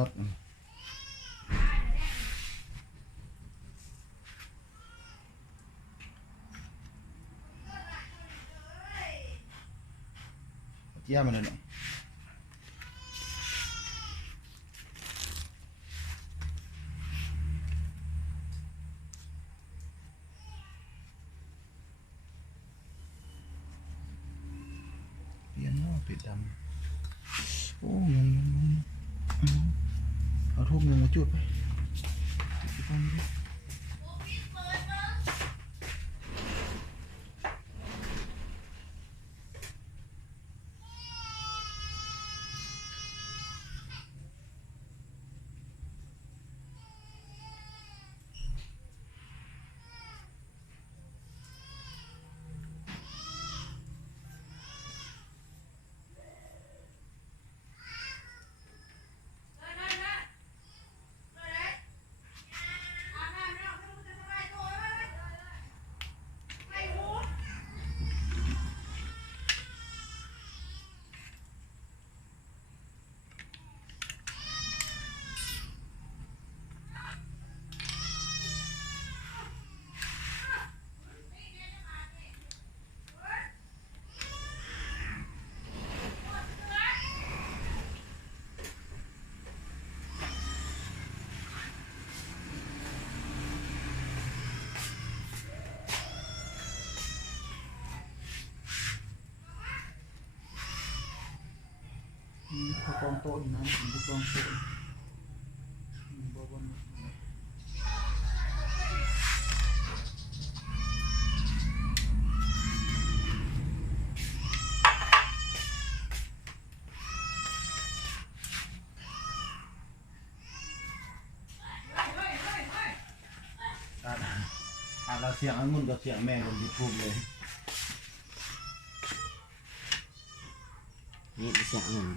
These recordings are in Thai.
มึกเจี๊ยบมันเลยเนี่ยเปลี่ยนเนาะปิดดำโอ้ยเอาทุกเงินมาจุดไปจุดไปนี่เขากองโต๊ะอยู่นะผมจะกองโต๊ะเราเสียงองุ่นกับเสียงแม่บนยูทูบเลยนี่เสียงองุ่น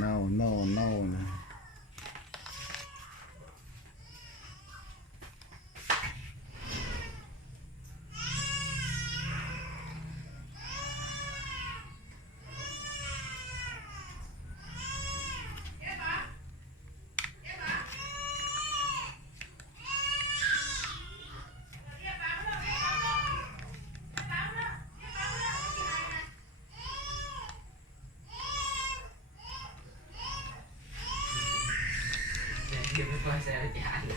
no no no นะเดี๋ยวไปฟังเสียงอาจารย์น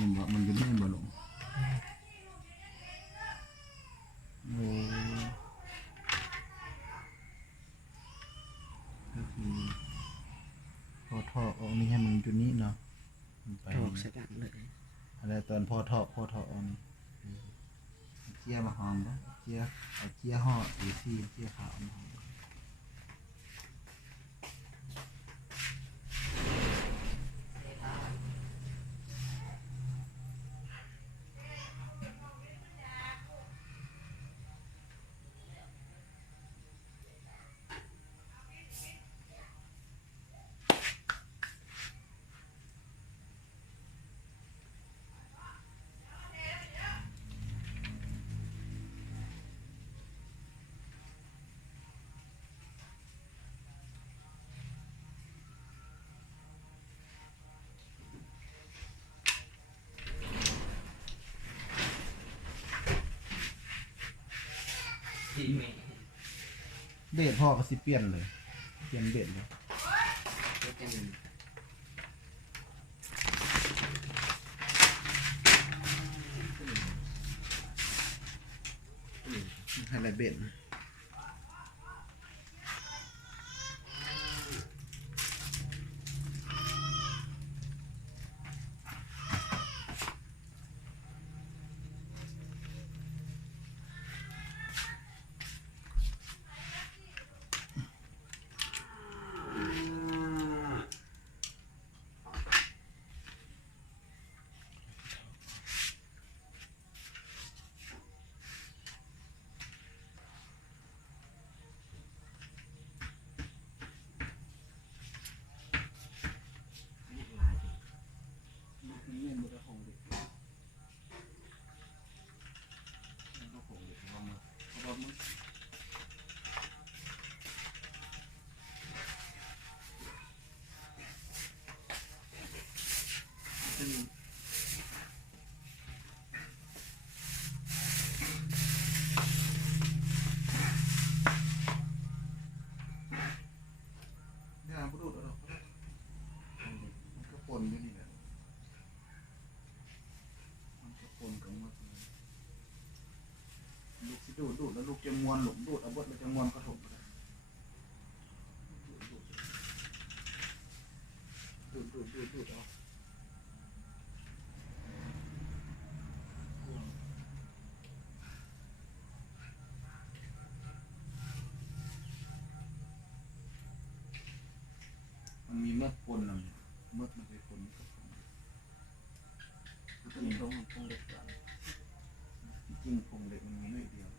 ี่บอกมันจะไม่บ่ลงโอ้ก็คือพอทอออกนี่ให้มันจุดนี้เนาะไป ถอกใส่กันเลย อะไรตอนพอทอออกนี่เจี๊ยมาหอมปะเจี๊ยเอาเจี๊ยห่อหรือที่เจี๊ยขาวมาหอมเบ็ดพ่อก็สิเปลี่ยนเลยเปลี่ยนเบ็ดเลยให้อะไรเบ็ด ดูดแล้วลูกจะมวนหลุมดูดเอาบดแล้วจะมวนกระถมเลยดูดเอามันมีเมือกปนอะไรเมือกมันไปปนกับจริงตรงเด็กก่อนจริงคงเด็กมันมีน้อยเดียว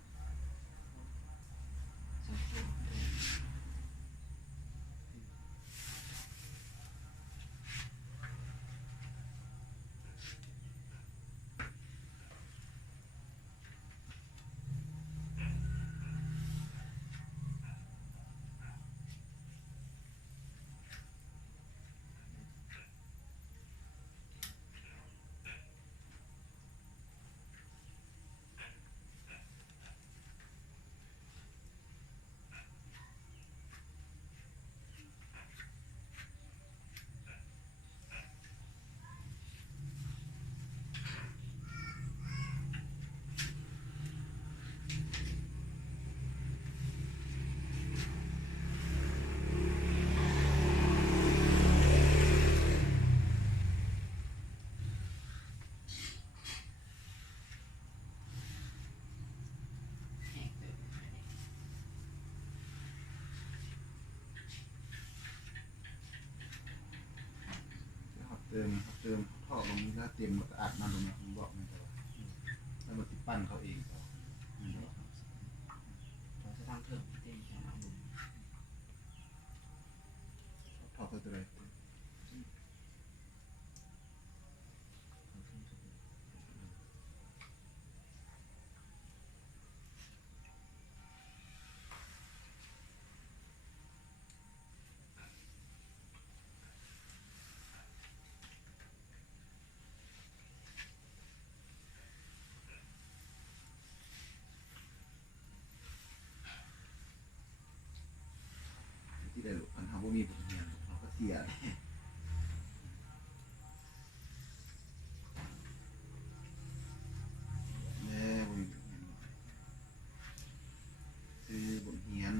เติมท่อตรงนี้แล้วเต็มมันก็อัดมาตรงนี้ผมบอกมันจะแล้วมันติดปั้นเขาเองต่อ เราจะทำเพิ่มเต็มแค่นั้น ท่อตัวไหนที่ได้หลุดมันทำว่ามีผลเสียเราก็เสียแน่บุญซื้อบทเรียน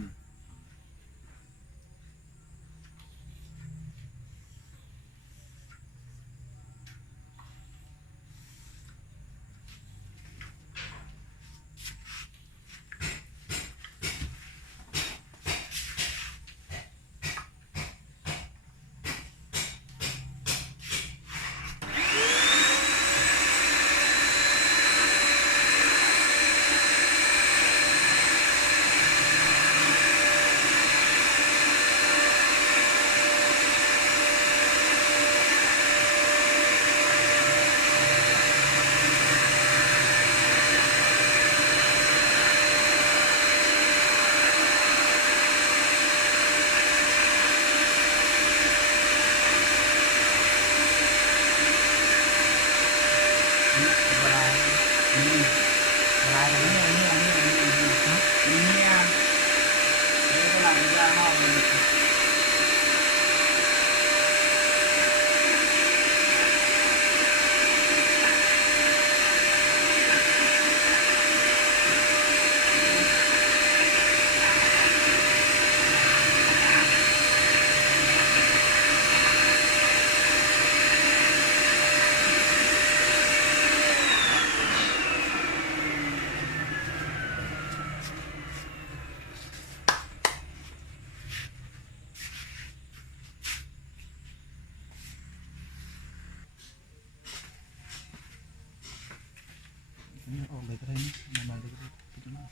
ออกเลยก็ได้นะมาเลยก็ได้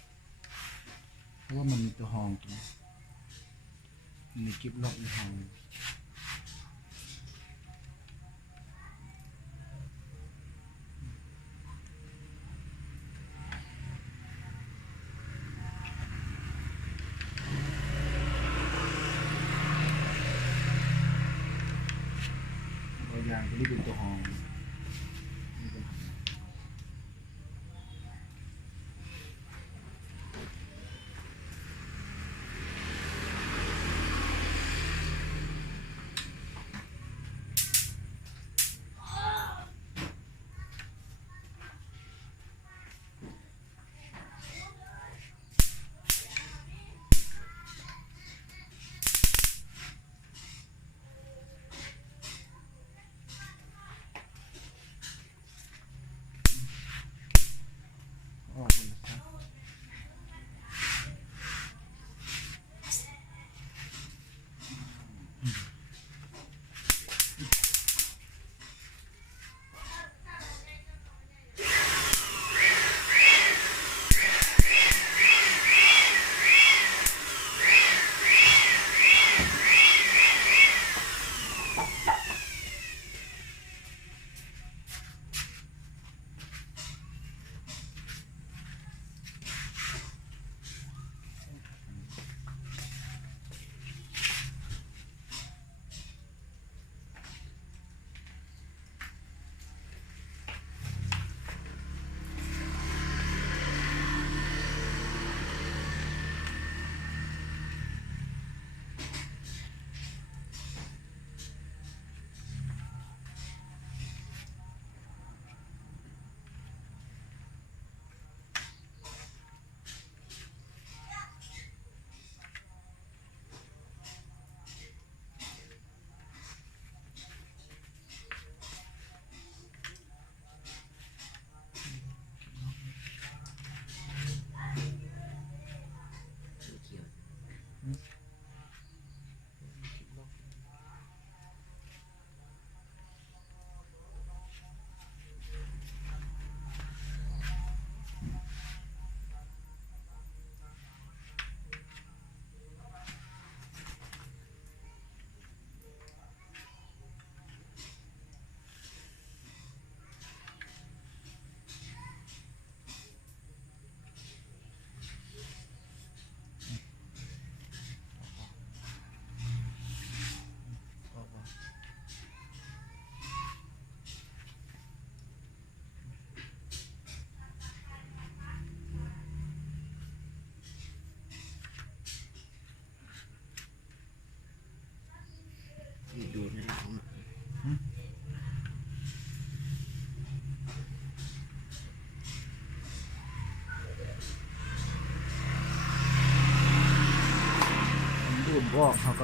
เพราะว่ามันมีตัวห้องตรงนี้มีกิฟล็อกในห้องตัวอย่างที่เป็นตัวห้อง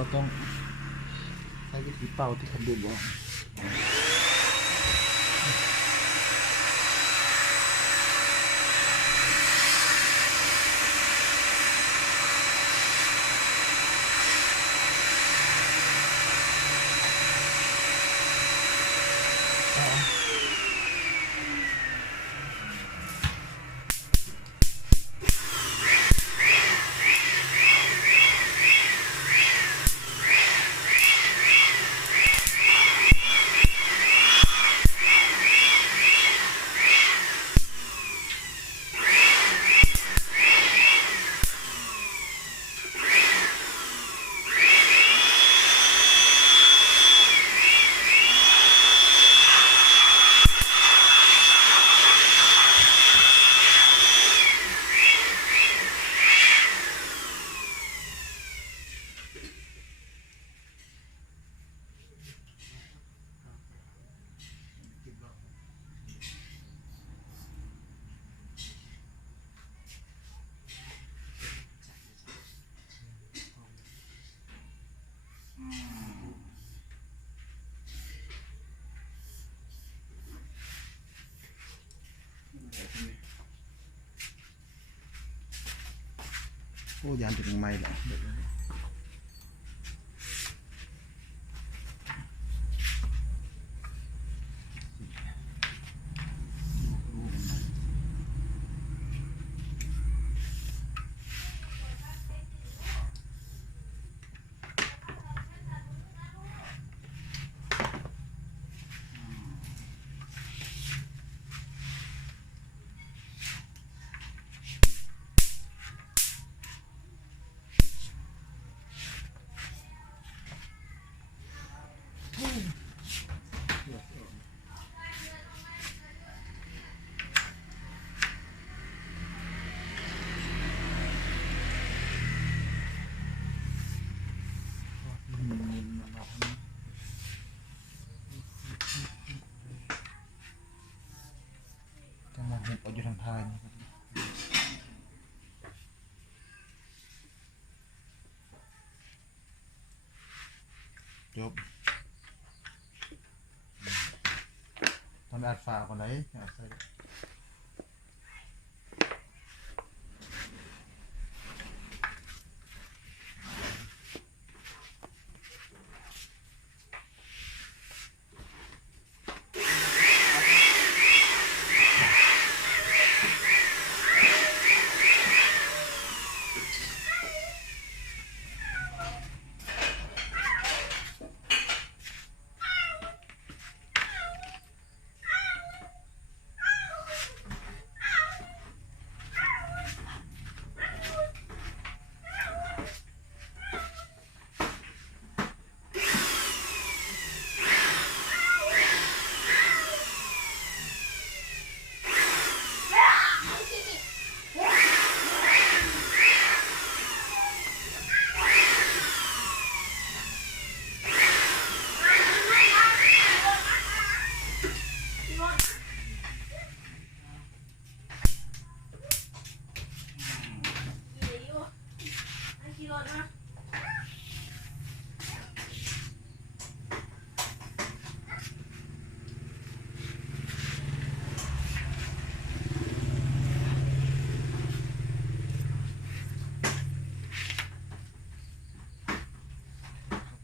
ก็ต้องใช้วิธีเป่าที่เขาดูบอก โอ้ยานถึงไม่ละจังหวะเห็นอยู่ทางท้ายนะครับจบตอนอัดฝาก่อนไหนอัดใส่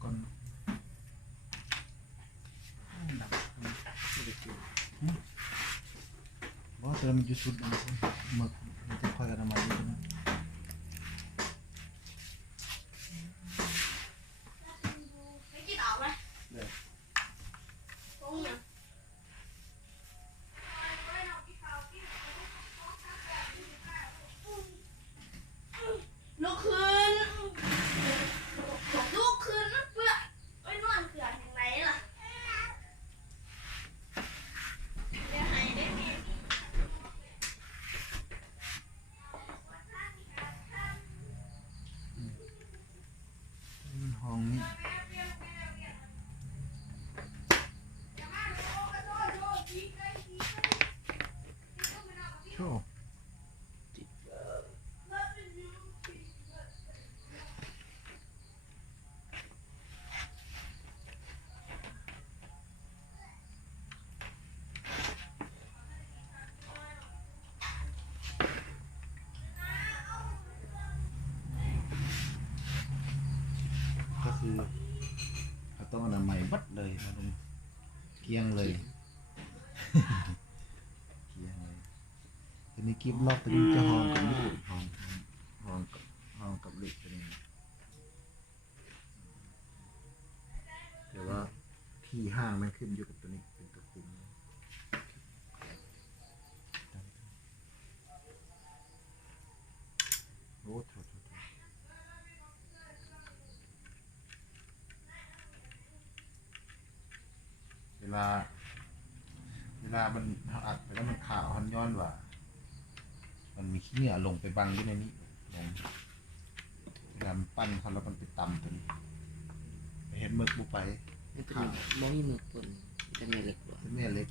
ก่อนว่าเติมมันจะสุดมันจะค่อยอนามัยด้วยนะ ไม่กินออกไหมตรงเนี่ยลุกขึ้นลุกขึ้นเพื่อไอ้นอนเขื่อนแห่งไหนล่ะจะหายได้ไหม คือเขาต้องอนามัยบัดเลยนะลุงเกลี้ยงเลยเกลี้ยงเลยทีนี้กิฟล็อกตัวนี้จะห้องกับลูกห้องกับเล็กตัวนี้แต่ว่าที่ห้างมันขึ้นอยู่กับตัวนี้เป็นตัวคุมโอ้โถเวลามันอัดไปแล้วมันข่าวมันย้อนว่ามันมีขี้เหงื่อลงไปบังอยู่ในนี้ลงเวลามันปั้นเขาแล้วมันไปตำตัวนี้ไปเห็นมึกบุไป มันจะมีบ่มีมือคนจะมีเล็กกว่า เป็นแม่เล็ก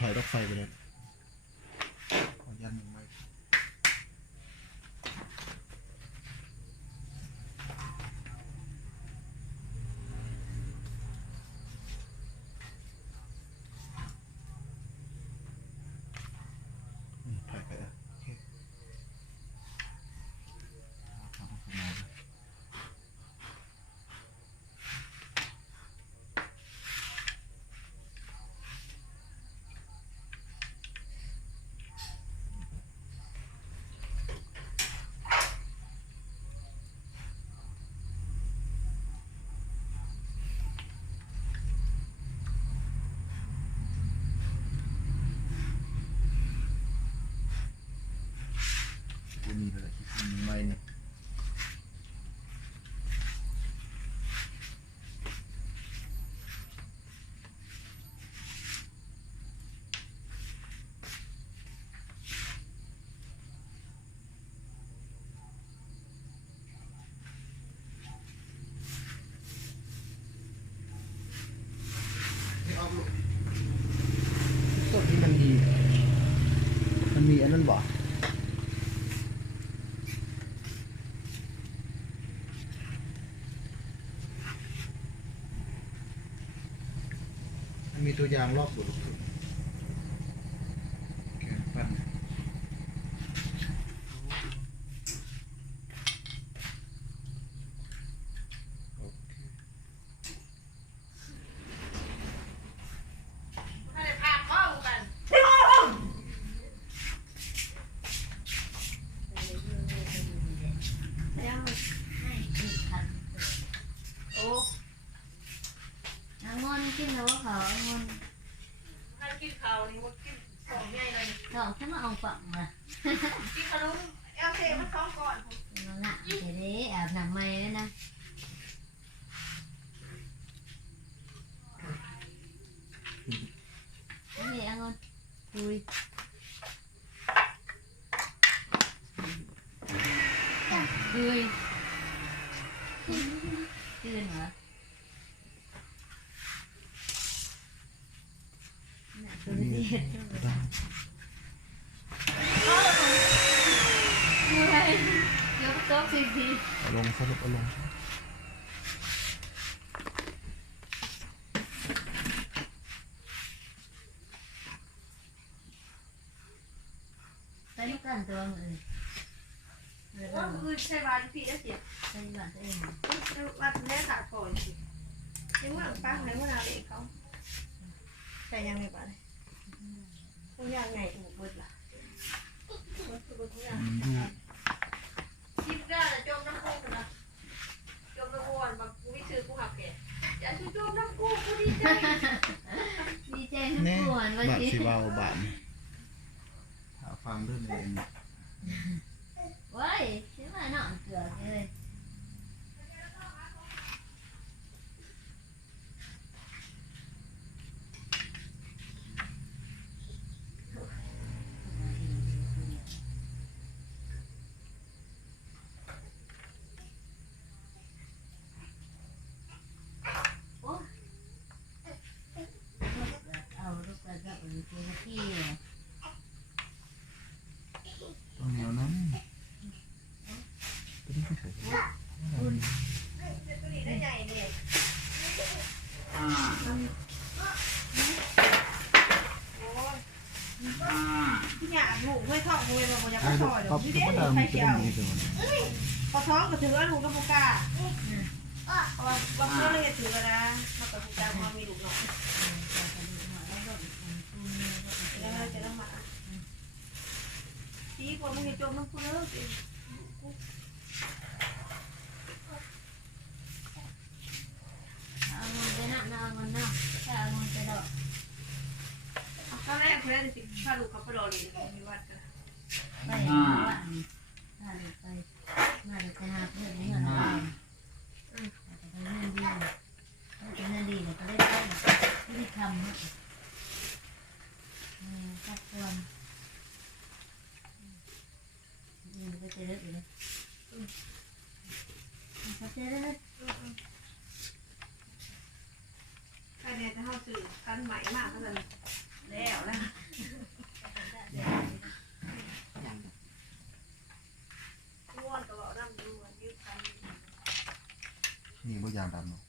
ถอยรถไฟไปเลยขอยันหนึ่งไม้ถอยไปอ่ะโอเคทำประมาณนั้นจะมีอะไรที่มีไม้เนี่ยต้นที่มันมีอันนั้นบ่มันมีตัวอย่างรอบดูแกนปั้นโอเค ถ้าได้พาข้อมูลกันแล้วให้กินคันโอ้งอนกินแล้วว่าเขางอนถ้ากินข้าวนี่มันกินของใหญ่เลยสองฉันมาเอาฝังมากินขนมเอลเซมันท้องก่อนมันละเดี๋ยวนี้อาบน้ำใหม่แล้วนะนี่เอางอนคุยคุยตื่นเหรอตัวนี้เห็ดเหนื่อยยกโต๊ะสิที เอาลงสรุปเอาลง ไปลูกกันตัวมือก็คือใช้บ้านพี่ได้สิใช้บ้านตัวเองบ้านแม่ขาก่อนสิยังว่าป้าไหนว่านาเล็กเขาแต่ยังไม่ไปต้องยังไงอู่บดล่ะบดทุกอย่างคิดได้จมน้ำกุ้งนะจมน้ำวนแบบกูไม่ซื้อกูหักแกอย่าซื้อจมน้ำกุ้งกูดีใจดีใจน้ำกุ้งวัน บาท นี้ สิเบาบาทถ้าฟังเรื่องเอง เว้ยซื้อมาหน่อยเกลือเลย เอาลูกกระเจี๊ยบหรือตัวที่ ต้องเหนียวนั้นตัวนี้ไม่ใส่ ตัวนี้ได้ใหญ่เลย าลูกไม่ท้องเลยมาบ่อยาก ไอ้ ไป ลู ซ ก อย ครอบ ที่ ธร เด็ ร ก มดา ใคร มันจะ เกี่ยว มีตัว พอท้องก็ถือว่าลูกก็บ่กล้าเพราะว่าบางคนเลยถือนะมันก็จะมามีลูกหน่อยแล้วจะต้องมาตีกว่ามึงจะจมมันกูเลิก เอาเงินไปนั่งเอาเงินเนาะถ้าเอาเงินไปดอก ตอนแรกเพื่อนสิพาลูกเขาไปรอเลยมีวัดกัน ไปว่าถ้าเด็กไปมาเด็กไปหาเพื่อนนี่เงินอะไรแต่ไปเงินดีเป็นเงินดีเนี่ยก็ได้ได้ไม่ได้ทำเนาะครอบครัวนี่ก็จะเลิกเลยเขาจะเลิก ใครเนี่ยจะเข้าสื่อกันใหม่มากก็เลยแล้วนะม้วนก็บอกน้ำดูยืดพัน นี่บ่ยางดำเนาะ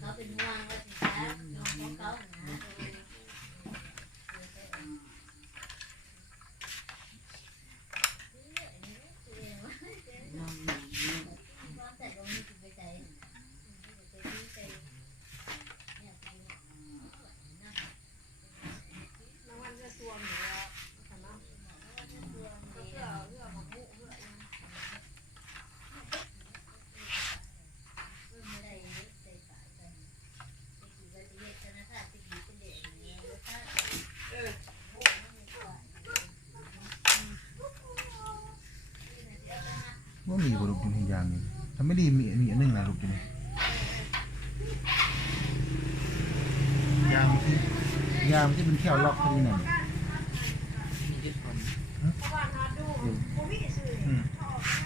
เขาเป็นห่วงว่าสิคะน้องของเขานะน้ำมันจะสวมอยู่แล้วเนาะเพื่อของมุเพื่อ ว่ามีบ่ลูกอยู่ในยางนี่ถ้าไม่ดีมีอันนึงนะลูกอยู่นี่ยางที่เป็นแถวล็อกที่นั่น